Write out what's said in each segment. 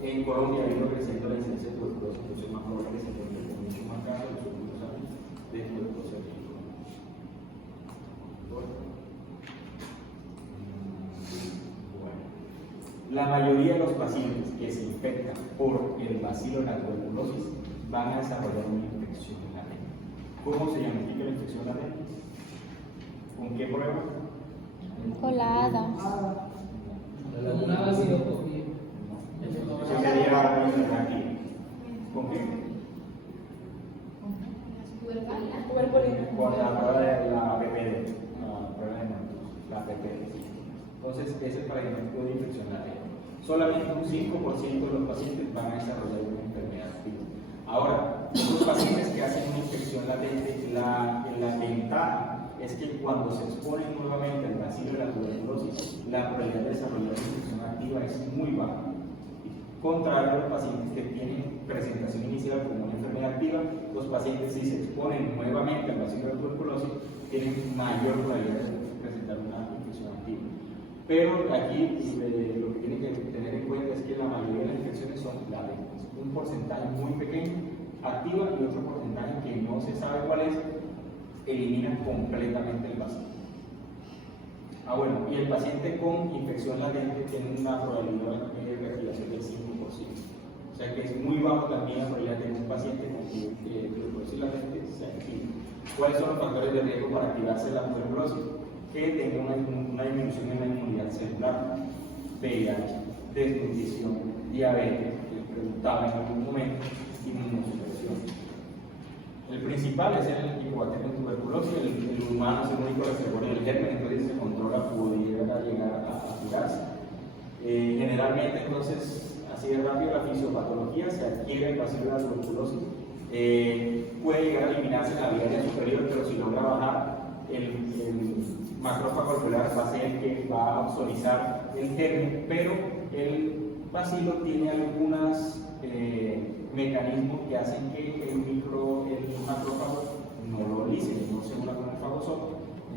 En Colombia ha ido creciendo la incidencia de tuberculosis, entonces es más probable que se encuentre con muchos más casos en los últimos años de tuberculosis aquí en Colombia. Bueno, la mayoría de los pacientes que se infectan por el bacilo de la tuberculosis van a desarrollar una infección latente. ¿Cómo se diagnostica la infección latente? ¿Con qué prueba? Colada. Una vaciloscopia. Eso sería aquí. ¿Con qué? Con la prueba de la PPD, la prueba de Mantoux, la PPD. Entonces, ese es para el diagnóstico de infección latente. Solamente un 5% de los pacientes van a desarrollar una enfermedad activa. Ahora, los pacientes que hacen una infección latente, la ventaja es que cuando se exponen nuevamente al bacilo de la tuberculosis, la probabilidad de desarrollar una infección activa es muy baja. Contrario a los pacientes que tienen presentación inicial como una enfermedad activa, los pacientes si se exponen nuevamente al bacilo de la tuberculosis tienen mayor probabilidad de presentar una infección activa. Pero aquí lo que tienen que tener en cuenta es que la mayoría de las infecciones son latentes, un porcentaje muy pequeño activa y otro porcentaje que no se sabe cuál es, eliminan completamente el bacilo. Bueno, y el paciente con infección latente tiene una probabilidad de reactivación del 5%. O sea que es muy bajo también la probabilidad de tener un paciente con tuberculosis latente se active. ¿Cuáles son los factores de riesgo para activarse la tuberculosis? Que tenga una disminución en la inmunidad celular, VIH, desnutrición, diabetes, que preguntaba en algún momento, inmunosupresión. El principal es el hipobacterium tuberculosis, el humano es el único reservorio del germen, entonces se controla, pudiera llegar a curarse. Generalmente, entonces, así de rápido, la fisiopatología se adquiere el bacilo de la tuberculosis, puede llegar a eliminarse en la vía superior, pero si logra bajar, el macrófago alveolar va a ser el que va a autorizar el germen, pero el bacilo tiene algunas mecanismos que hacen que el macrófago no lo lice, no se una con el fagosoma,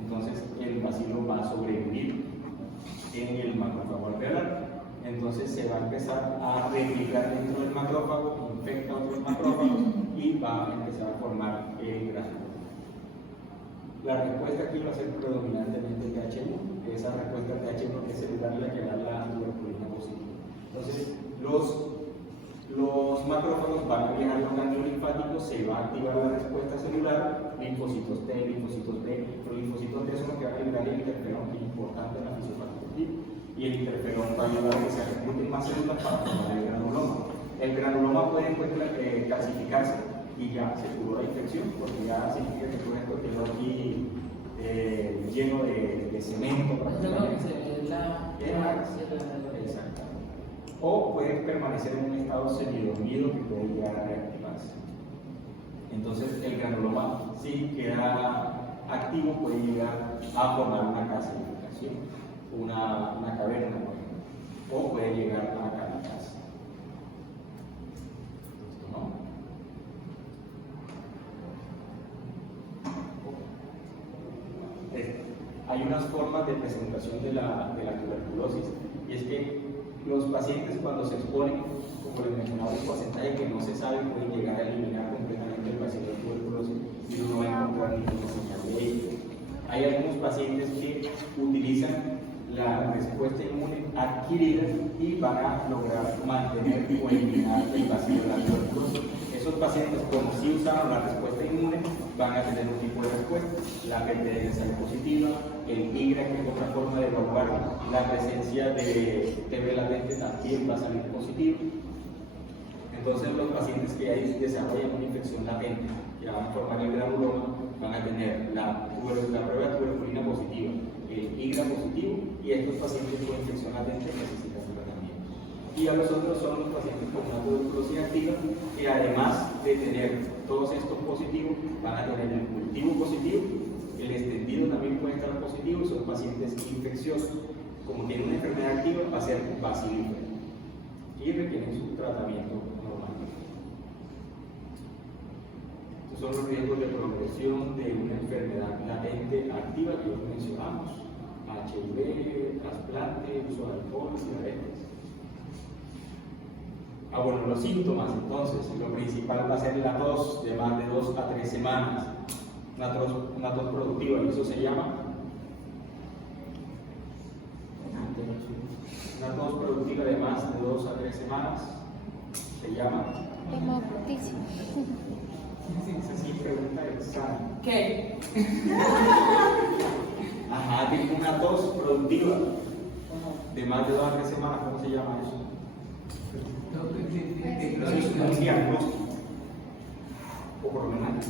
entonces el bacilo va a sobrevivir en el macrófago alveolar. Entonces se va a empezar a replicar dentro del macrófago, infecta otros macrófagos y va a empezar a formar el gránulo. La respuesta aquí va a ser predominantemente TH1, esa respuesta TH1 es celular la que da la tuberculina positiva. Entonces, los macrófagos van a viajar a los ganglios linfáticos, se va a activar la respuesta celular, linfocitos T, linfocitos B. Los linfocitos T son los que van a liberar el interferón, que es importante en la fisiopatología, y el interferón va a ayudar a que se recluten más células para formar el granuloma. El granuloma puede calcificarse y ya se curó la infección, porque ya significa que todo esto quedó aquí lleno de cemento. Exacto. O puede permanecer en un estado semidormido que puede llegar a reactivarse. Entonces el granuloma, si queda activo, puede llegar a formar una calcificación, una caverna, por ejemplo, o puede llegar a calificarse. ¿No? Hay unas formas de presentación de la tuberculosis, y es que los pacientes cuando se exponen, como les mencionaba, un porcentaje que no se sabe, pueden llegar a eliminar completamente el bacilo de tuberculosis y uno va a encontrar ninguna señal de ello. Hay algunos pacientes que utilizan la respuesta inmune adquirida y van a lograr mantener o eliminar el bacilo de la tuberculosis. Esos pacientes, como si usaron la respuesta inmune, van a tener un tipo de respuesta. La PTDS positiva, el IGRA, que es otra forma de evaluar la presencia de TB latente, también va a salir positivo. Entonces, los pacientes que ahí desarrollan una infección latente, que van a formar el granuloma, van a tener la prueba de tuberculina positiva, el IGRA positivo, y estos pacientes con infección latente necesitan tratamiento. Y a los otros son los pacientes con una tuberculosis activa, que además de tener todos estos positivos, van a tener el cultivo positivo, el extendido también puede estar positivo, son pacientes infecciosos. Como tienen una enfermedad activa, va a ser bacilífero y requieren su tratamiento normal. Estos son los riesgos de progresión de una enfermedad latente activa que hoy mencionamos: HIV, trasplante, uso de alcohol, diabetes. Bueno, los síntomas, entonces, lo principal va a ser la tos de más de 2 a 3 semanas. Una tos productiva, y eso se llama. Una tos productiva de más de 2 a 3 semanas se llama. Hemoptisis. Esa sí pregunta de examen. ¿Qué? Ajá, tiene una tos productiva de más de 2 a 3 semanas, ¿cómo se llama eso? Eso es un diagnóstico. O por lo menos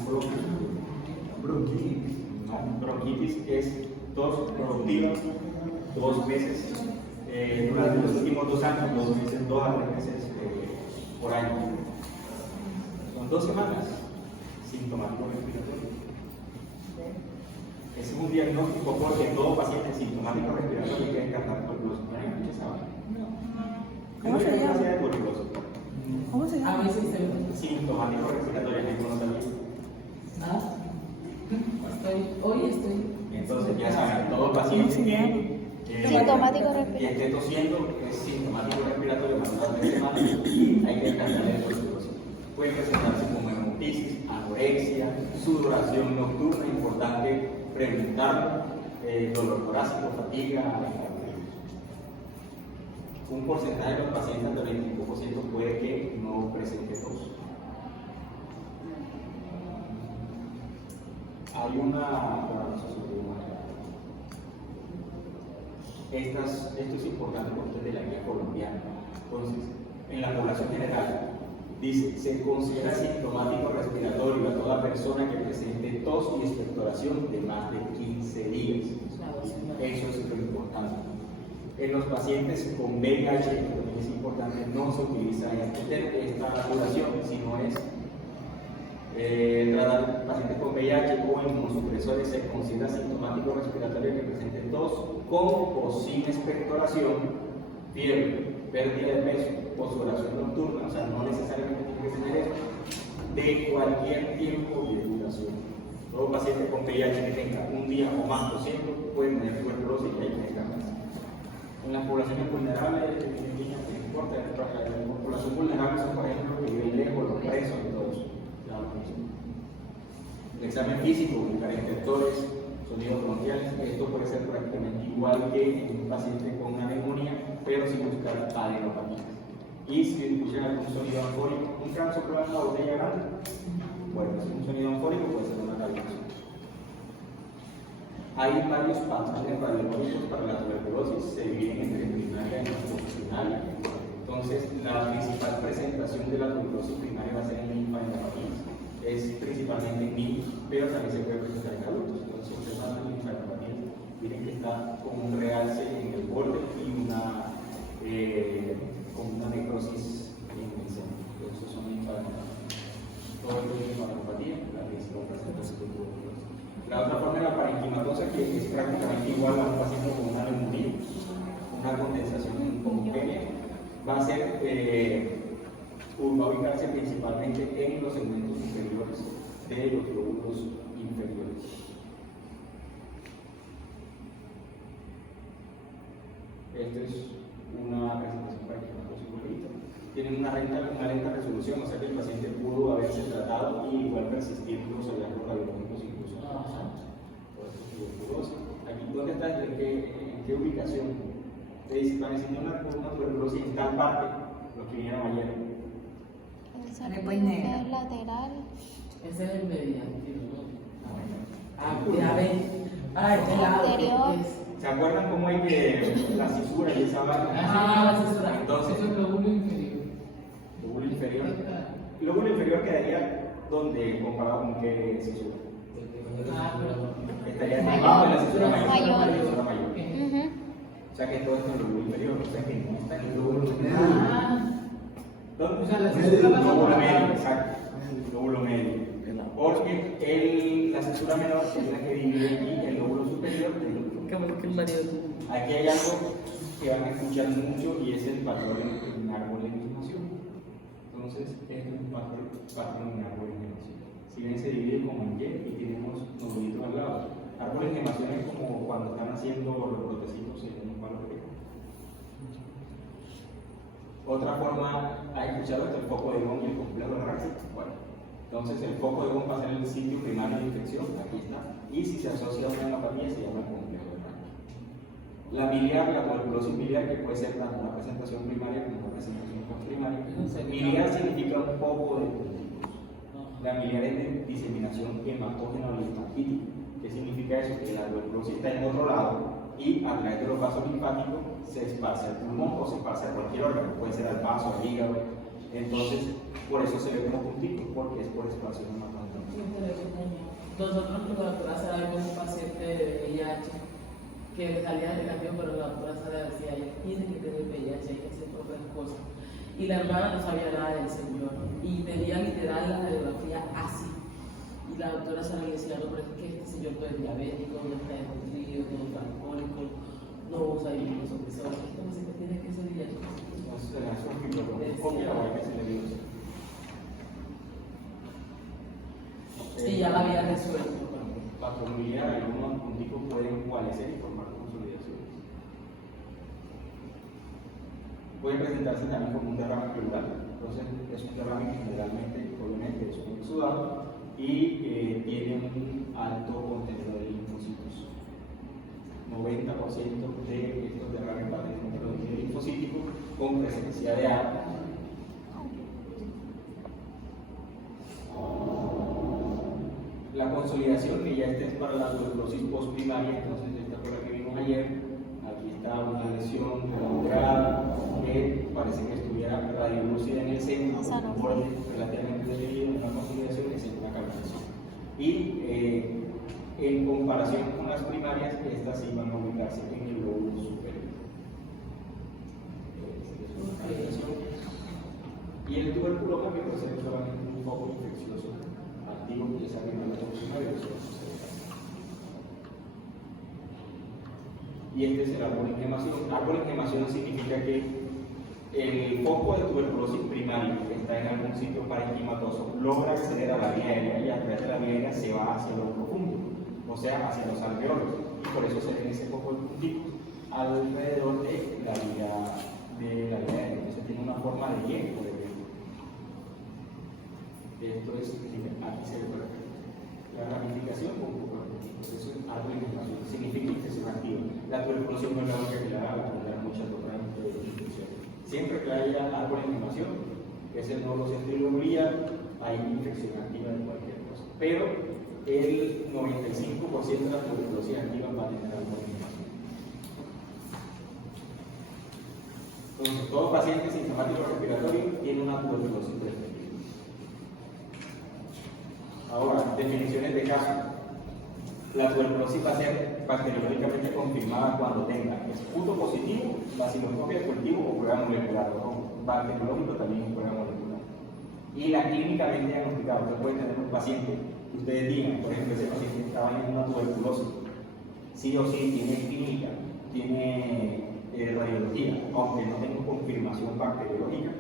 bronquitis. No, bronquitis es tos productiva 2 meses durante los últimos 2 años, 2 meses, 2 a 3 meses por año. Son 2 semanas sintomático respiratorio. Ese es un diagnóstico porque todo paciente sintomático respiratorio tiene que descartar tuberculosis. ¿No hay escuchado? ¿Cómo se llama? ¿Cómo se A llama? veces se Sintomático respiratorio, ¿no lo sabía? nada. Hoy estoy. Entonces ya saben, todo paciente Sintomático que respiratorio. esté tosiendo es sintomático respiratorio más de 3 semanas y hay que descartar de tuberculosis. Puede presentarse como hemoptisis, anorexia, sudoración nocturna, importante preguntar, dolor torácico, fatiga, un porcentaje de los pacientes del 25% puede que no presente tos. Hay esto es importante porque es de la guía colombiana. Entonces, en la población general, dice, se considera sintomático respiratorio a toda persona que presente tos y expectoración de más de 15 días. Eso es lo importante. En los pacientes con VIH, que también es importante, no se utiliza esta duración, sino es tratar pacientes con VIH o inmunosupresores. Se considera sintomático respiratorio que presente tos con o sin expectoración, fiebre, pérdida de peso o sudoración nocturna, o sea, no necesariamente tiene que tener esto, de cualquier tiempo de duración. Todo paciente con VIH que tenga un día o más tosiendo puede tener tuberculosis y hay que descartarse. En las poblaciones vulnerables, niños que no importa, la población vulnerable son, por ejemplo, los que viven lejos, los presos y todo eso. El examen físico, buscar inspectores, sonidos bronquiales, esto puede ser prácticamente igual que en un paciente con una neumonía, pero sin buscar adenopatías. Y si escuchan algún sonido anfórico, un canso que va en la botella grande, bueno, si es un sonido anfórico puede ser una cavilación. Hay varios patrones radiológicos para la tuberculosis, se dividen entre primaria y funcional. Entonces, la principal presentación de la tuberculosis primaria va a ser en linfadenopatía. Es principalmente en niños, pero también se puede presentar en adultos. Entonces, si ustedes van a la linfadenopatía, miren que está con un realce en el borde y con una necrosis en el centro. Entonces, son linfadenopatías. Todo esto es linfadenopatía, la principal presentación de tuberculosis. La otra forma es la parenquimatosa, que es prácticamente igual a un paciente con una neumonía, una condensación homogénea. Va a ser, va a ubicarse principalmente en los segmentos superiores de los lóbulos inferiores. Esta es una presentación parenquimatosa igualita. Tienen una lenta resolución, o sea que el paciente pudo haberse tratado y igual persistir los hallazgos radiológicos incluso. Aquí, ¿dónde está? ¿En qué ubicación? Te dice, van a decir una tuberculosis en tal parte, los que vinieron ayer. El sarcoma lateral. Ese es el mediante, ¿no? Ah, Ya ven. El lado Anterior. que es. ¿Se acuerdan cómo hay que la cisura y esa vaina? La cisura. Entonces, Eso es el lóbulo inferior. lóbulo inferior. El lóbulo inferior quedaría donde comparado con qué cisura. Pero. Estaría debajo de la cisura mayor. Mayor. La cisura mayor. Ujú. O sea que todo esto es el lóbulo inferior, o sea que no está en el lóbulo superior. ¿Dónde? O sea, la El cisura más lóbulo abajo. medio, exacto. El lóbulo medio. Porque la cisura menor es la que divide aquí el lóbulo superior del lóbulo. Aquí hay algo que van a escuchar mucho y es el patrón en árbol de inflamación. Entonces, este es un patrón en árbol de inflamación. Si bien se divide como en Y y tenemos nuditos al lado. Árbol de inflamación es como cuando están haciendo los protecitos en un palo de. Otra forma ¿ha escuchado esto? El foco de Gong y el complejo de Rice. Bueno, entonces el foco de Gong va a ser el sitio primario de infección, aquí está, y si se asocia a una hemopatía se llama el complejo de Rice. La biliar, la tuberculosis biliar, que puede ser tanto una presentación primaria como una presentación postprimaria. Biliar significa un poco de punticos. La biliar es de diseminación hematógena o linfangítica. ¿Qué significa eso? Que la tuberculosis está en otro lado y a través de los vasos linfáticos se esparce al pulmón o se esparce a cualquier órgano, puede ser al vaso, al hígado. Entonces, por eso se ve como punticos, porque es por esparcimiento hematógena. Nosotros con la doctora Sara vimos un paciente de VIH que salía negativo, pero la doctora Sara decía, ella tiene que tener VIH, hay que hacer otras cosas. Y la hermana no sabía nada del señor y tenía literal la radiografía así. Y la doctora Sara le decía, no, pero es que este señor no es diabético, no está desnutrido, no es alcohólico, no usa inmunosupresores, entonces que tiene que ser diabético. Entonces, la fibromicopia o hay que se le dio. Y ya la había resuelto. La probabilidad de algunos punticos pueden coalescer y formar consolidaciones. Puede presentarse también como un derrame pleural. Entonces, es un derrame que generalmente, obviamente, es un exudado y tiene un alto contenido de linfocitos. 90% de estos derrames van a tener un contenido linfocítico con presencia de agua. La consolidación, que ya esta es para la tuberculosis postprimaria, entonces esta fue la que vimos ayer. Aquí está una lesión prolongada que parece que estuviera radiolúcida en el centro, con un borde relativamente definido, una consolidación que es una calcificación. Y en comparación con las primarias, estas sí van a ubicarse en el lóbulo superior. Y el tuberculoma, que puede ser solamente un foco infeccioso activo que es arriba de la tuberculosis. Y este es el árbol en quemación. Árbol en quemación significa que el foco de tuberculosis primario que está en algún sitio parenquimatoso logra acceder a la vía aérea y a través de la vía aérea se va hacia lo profundo, o sea, hacia los alveolos. Y por eso se ven ese foco de punticos alrededor de la vía aérea. Entonces tiene una forma de Y, por ejemplo. Esto es, aquí se ve la ramificación con un poco de proceso de árbol en quemación. Significa infección activa. La tuberculosis no es la única que la da, la muchas otras infecciones. Siempre que haya árbol en quemación, que es el nódulo centrífulo, hay infección activa de cualquier cosa. Pero el 95% de la tuberculosis activa va a tener árbol en quemación. Entonces, todo paciente sintomático respiratorio tiene una tuberculosis preferida. Ahora, definiciones de caso. La tuberculosis va a ser bacteriológicamente confirmada cuando tenga esputo positivo, vaciloscopia de cultivo o prueba molecular. ¿No? Bacteriológico también es prueba molecular. Y la clínicamente diagnosticada. Usted puede tener un paciente que ustedes digan, por ejemplo, ese paciente estaba en una tuberculosis. Sí o sí tiene clínica, tiene radiología, aunque no tenga confirmación bacteriológica,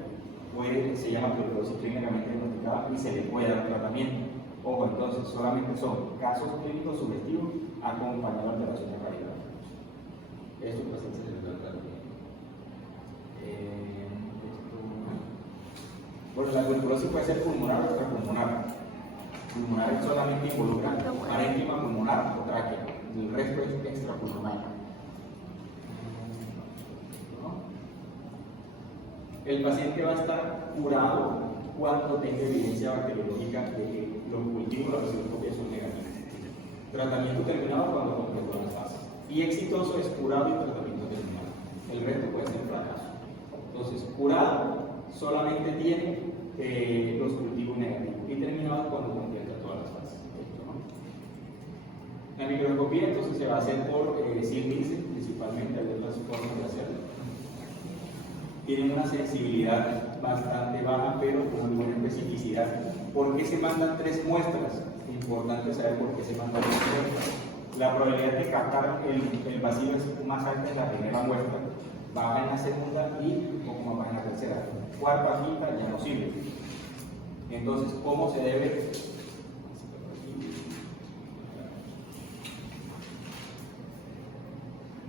se llama tuberculosis clínicamente diagnosticada y se le puede dar tratamiento. Ojo, entonces solamente son casos clínicos sugestivos acompañados de alteraciones radiológicas. Esto paciente se le da tratamiento. Bueno, la tuberculosis puede ser pulmonar o extrapulmonar. Pulmonar solamente involucra parénquima pulmonar o tráquea. El resto es extrapulmonar. El paciente va a estar curado cuando tenga evidencia bacteriológica de que los cultivos, las vaciloscopias son negativos. Tratamiento terminado cuando completó las fases. Y exitoso es curado y tratamiento terminado. El resto puede ser fracaso. Entonces, curado solamente tiene los cultivos negativos y terminado cuando completa todas las fases. La microscopía entonces se va a hacer por sílice, principalmente, hay otras formas de hacerlo. Tienen una sensibilidad bastante baja, pero con buena especificidad. ¿Por qué se mandan 3 muestras? Es importante saber por qué se mandan 3 muestras. La probabilidad de captar el vacío es más alta en la primera muestra, baja en la segunda y un poco más baja en la tercera. Cuarta, quinta ya no sirve. Entonces, ¿cómo se debe?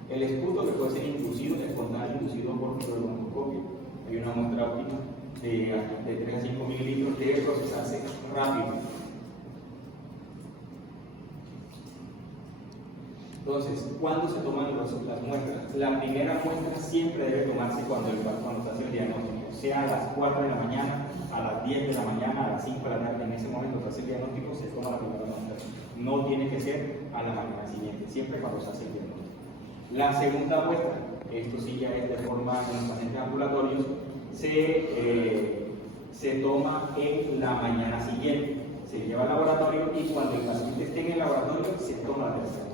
El esputo que puede ser inducido, espontáneo inducido por fluoroscopio. Hay una muestra óptima de 3 a 5 mililitros debe procesarse rápido. Entonces, ¿cuándo se toman las muestras? La primera muestra siempre debe tomarse cuando se hace el diagnóstico, sea a las 4 de la mañana, a las 10 de la mañana, a las 5 de la tarde. En ese momento se hace el diagnóstico, se toma la primera muestra. No tiene que ser a la mañana siguiente, siempre cuando se hace el diagnóstico. La segunda muestra, esto sí ya es de forma en los pacientes ambulatorios, se toma en la mañana siguiente. Se lleva al laboratorio y cuando el paciente esté en el laboratorio se toma la tercera.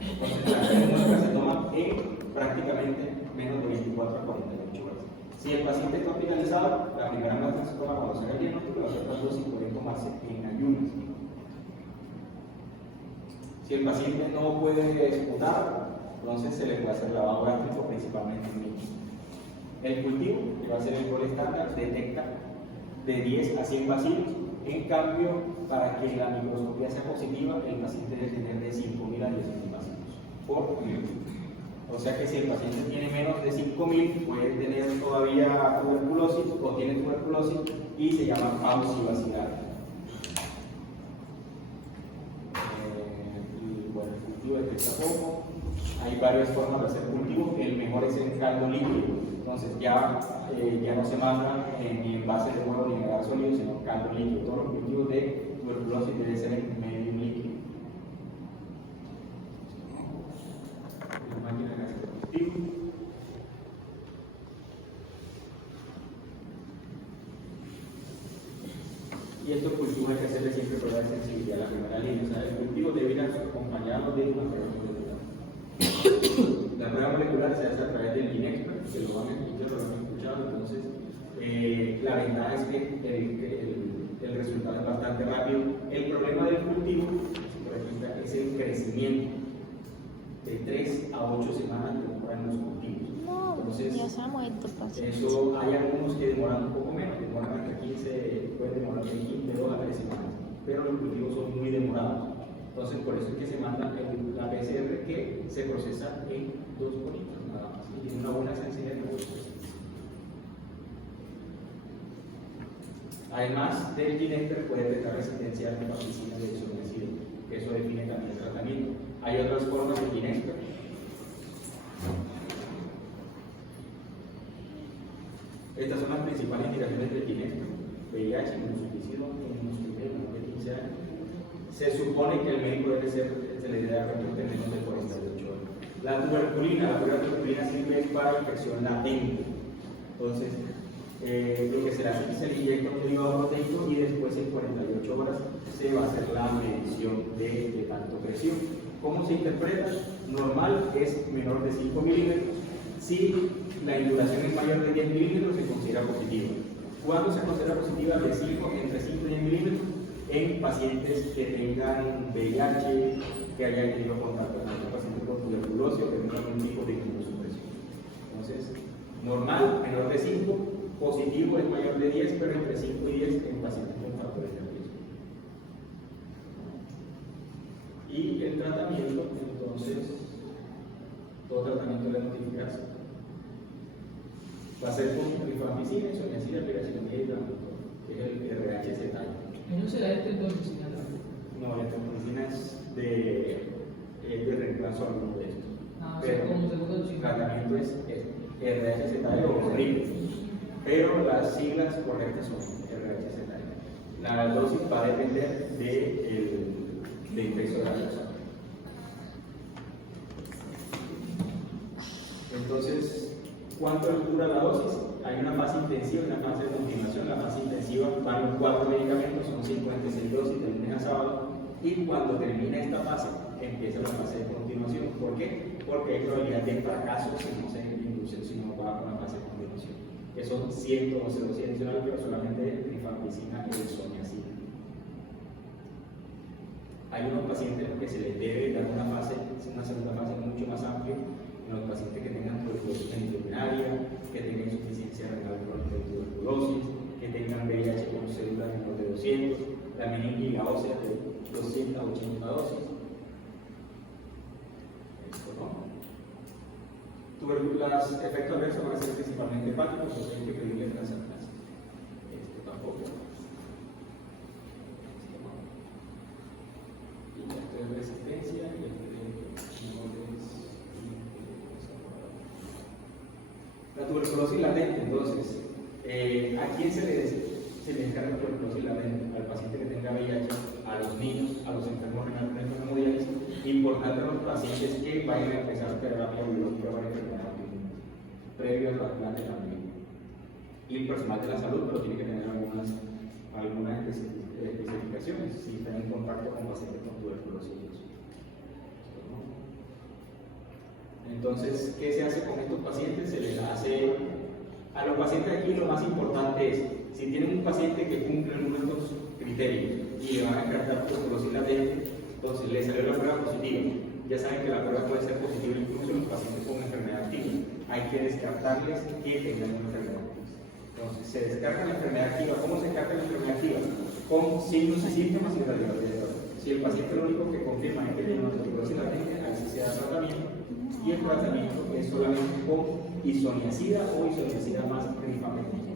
Entonces, la muestra se toma en prácticamente menos de 24 a 48 horas. Si el paciente está hospitalizado, la primera muestra se toma cuando se haga el diagnóstico, las otras dos pueden tomarse en ayunas. Si el paciente no puede disputar, entonces se le puede hacer lavado gástrico, principalmente en niños. El cultivo, que va a ser el gol estándar, detecta de 10 a 100 bacilos. En cambio, para que la microscopía sea positiva, el paciente debe tener de 5.000 a 10.000 bacilos por minuto. O sea que si el paciente tiene menos de 5.000, puede tener todavía tuberculosis o tiene tuberculosis y se llama paucibacilar. Bueno, el cultivo detecta poco. Hay varias formas de hacer cultivo. El mejor es en caldo líquido. Entonces ya no se manda ni en base de huevo ni en gas sólido, sino en caldo líquido. Todos los cultivos de tuberculosis deben ser en medio líquido. La máquina de hacer cultivo. Y estos cultivos hay que hacerle siempre prueba de sensibilidad a la primera línea. O sea, el cultivo debe ir acompañado de una prueba molecular. La prueba molecular se hace a través del Ginexpert, que lo han escuchado, entonces la ventaja es que el resultado es bastante rápido. El problema del cultivo, por ejemplo, es el crecimiento. De 3 a 8 semanas demoran los cultivos. No, Entonces, ya sabemos esto pasa. eso hay algunos que demoran un poco menos, demoran hasta 15, pueden demorar de 2 a 3 semanas, pero los cultivos son muy demorados. Entonces, por eso es que se manda la PCR que se procesa en 2 bolitas nada más y tiene una buena sensibilidad de 2. Además del Ginexpert puede detectar resistencia a la rifampicina de isoniazida, que eso define también el tratamiento. Hay otras formas de Ginexpert. Estas son las principales indicaciones del Ginexpert: VIH, inmunosupresión, menor de 15 años. Se supone que el médico se le debe dar reporte en menos de 48 horas. La tuberculina sirve para infección latente. Entonces, lo que se hace es que se le inyecta un derivado proteico y después en 48 horas se va a hacer la medición de tanto presión. ¿Cómo se interpreta? Normal es menor de 5 milímetros. Si la induración es mayor de 10 milímetros, se considera positiva. ¿Cuándo se considera positiva? Entre 5 y 10 milímetros en pacientes que tengan VIH, que hayan tenido contacto con otros pacientes con tuberculosis o que tengan un tipo de inmunosupresión. Entonces, normal, menor de 5, positivo es mayor de 10, pero entre 5 y 10 en pacientes con factores de riesgo. Y el tratamiento, entonces, todo tratamiento de notificación va a ser con rifampicina, isoniazida, piracetamida y tramadol, que es el RHZ. ¿No será este medicina también? No, la rifampicina es de reemplazo a alguno de estos. Pero como segundo el chico. tratamiento es RHZ o RIP, pero las siglas correctas son RHZ. La dosis va a depender del peso de la persona. Entonces, ¿cuánto dura la dosis? Hay una fase intensiva y una fase de continuación. La fase intensiva van los 4 medicamentos, son 56 dosis de lunes a sábado, y cuando termina esta fase, empieza la fase de continuación. ¿Por qué? Porque hay probabilidad de fracaso si no se induce, si no va con la fase de continuación. Que son 112 dosis adicionales, pero solamente rifampicina y isoniazida. Hay unos pacientes que se les debe dar una segunda fase mucho más amplia, en los pacientes que tengan tuberculosis urinaria, que tengan insuficiencia renal crónica de tuberculosis, que tengan VIH con células menor de 200, la meningitis ósea de 280 dosis. Esto no. Los efectos adversos van a ser principalmente hepáticos, o sea, hay que pedirle transacciones. tuberculosis latente, entonces, ¿a quién se le descarga la tuberculosis latente? Al paciente que tenga VIH, a los niños, a los enfermos renales hemodiálisis, importante a los pacientes que vayan a empezar terapia biológica para enfermedad previo al trasplante también. Y el personal de la salud, pero tiene que tener algunas especificaciones si están en contacto con pacientes con tuberculosis. Entonces, ¿qué se hace con estos pacientes? Se les hace a los pacientes aquí lo más importante es, si tienen un paciente que cumple uno de estos criterios y le van a descartar tuberculosis latente, entonces le salió la prueba positiva. Ya saben que la prueba puede ser positiva incluso en los pacientes con enfermedad activa. Hay que descartarles que tengan una enfermedad activa. Entonces, se descarta la enfermedad activa. ¿Cómo se descarta la enfermedad activa? Con signos y síntomas y radiografía. Si el paciente lo único que confirma es que tiene una tuberculosis latente, ahí sí se da tratamiento. Y el tratamiento es solamente con isoniazida o isoniazida más rifamicina.